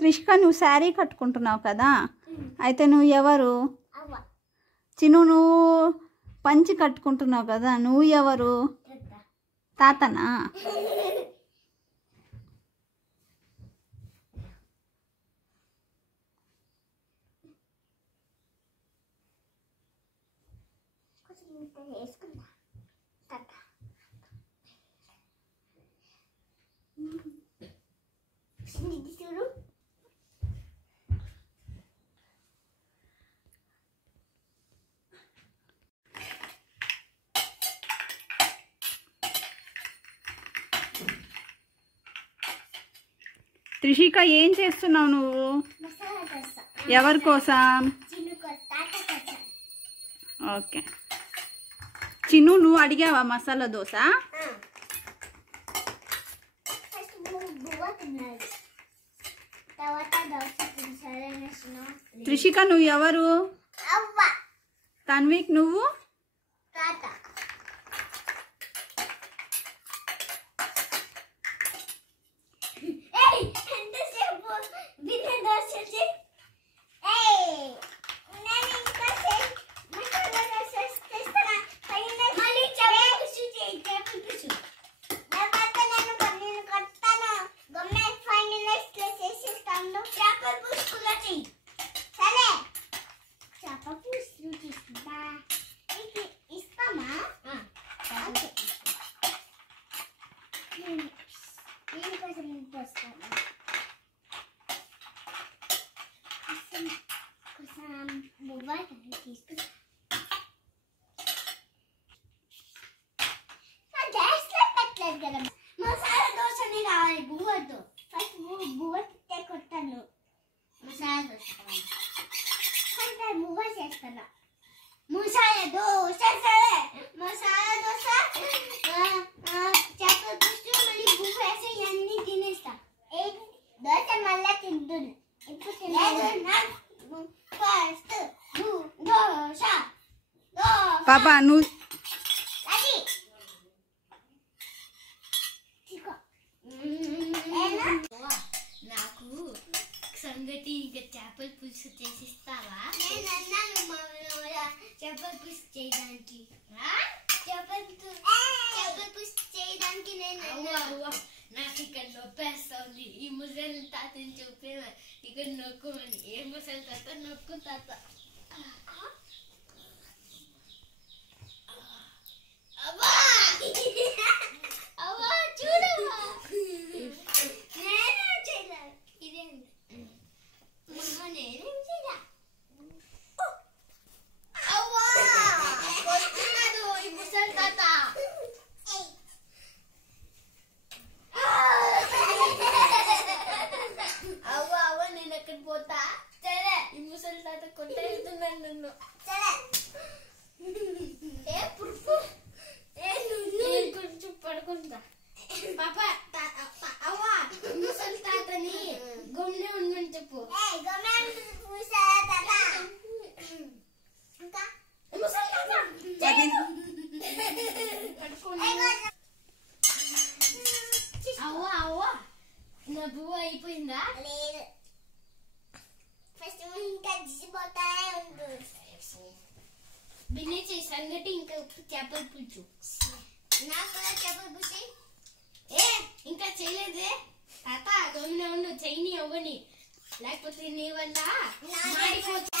త్రిషిక నువ్వు శారీ కట్టుకుంటున్నావు కదా, అయితే నువ్వు ఎవరు? చిన్ను నువ్వు పంచి కట్టుకుంటున్నావు కదా, నువ్వు ఎవరు? తాతనా? త్రిషిక ఏం చేస్తున్నావు నువ్వు? ఎవరి కోసం? ఓకే. చిన్ను నువ్వు అడిగావా మసాలా దోశ? త్రిషిక నువ్వు ఎవరు? తన్విక్ నువ్వు? మసాలా దోశని కావాలి, బువ్వద్దు. ఫస్ట్ బువ్వ కొట్టాను, మసాలా దోశ బువ్వ చేస్తాను. మసాలా దోశ సరే, మసాలా దోశ చేపల పులుసు మళ్ళీ బువ్వ వేసి అన్నీ తినేస్తా. దోశ మళ్ళీ తింటుంది. ఇప్పుడు ఫస్ట్ దోశ పాపా నువ్వు నాకు సంగటి ఇంకా చేపల పులుసు చేసిస్తావా? నేను అన్నాను మా చేపల పులుసు చేయడానికి. చేపల పులుసు చేయడానికి నేను నాకు ఇక్కడ నొప్పేస్తుంది. ఈ ముసలి తాతని చూపే ఇక్కడ నొక్కుమని. ఏ ముసలి తాత? నొక్కు తాత. అవ్వా అవ్వా చూడవా, నేనే చేయలేదు. ఇదేంటి నేనేం చేయా? అవ్వా వస్తున్నాడు ఈ ముసలి తాత. అవ్వ అవ్వ నేను ఎక్కడ పోతా? సరే ఈ ముసలి తాత కొట్టేస్తున్నాను నన్ను. సరే ఏ పురుపు కొంచెం పడుకుంటా. పాప అవ్వ ముసలి తాతని గమ్మునే ఉండమని చెప్పు. అవ్వ అవ్వ నా బువ్వ అయిపోయిందా? లేదు, ఫస్ట్ ఇంకా దిగిపోతానే ఉండు. బిన్నే చేసి సంగటి ఇంకా చేపల పులుసు. నాకు కూడా చేపల పులుసు. ఏ ఇంకా చేయలేదే తాత, గమ్మున ఉండు. చెయ్యి అవ్వని, లేకపోతే నీ వల్ల మాడిపోతా.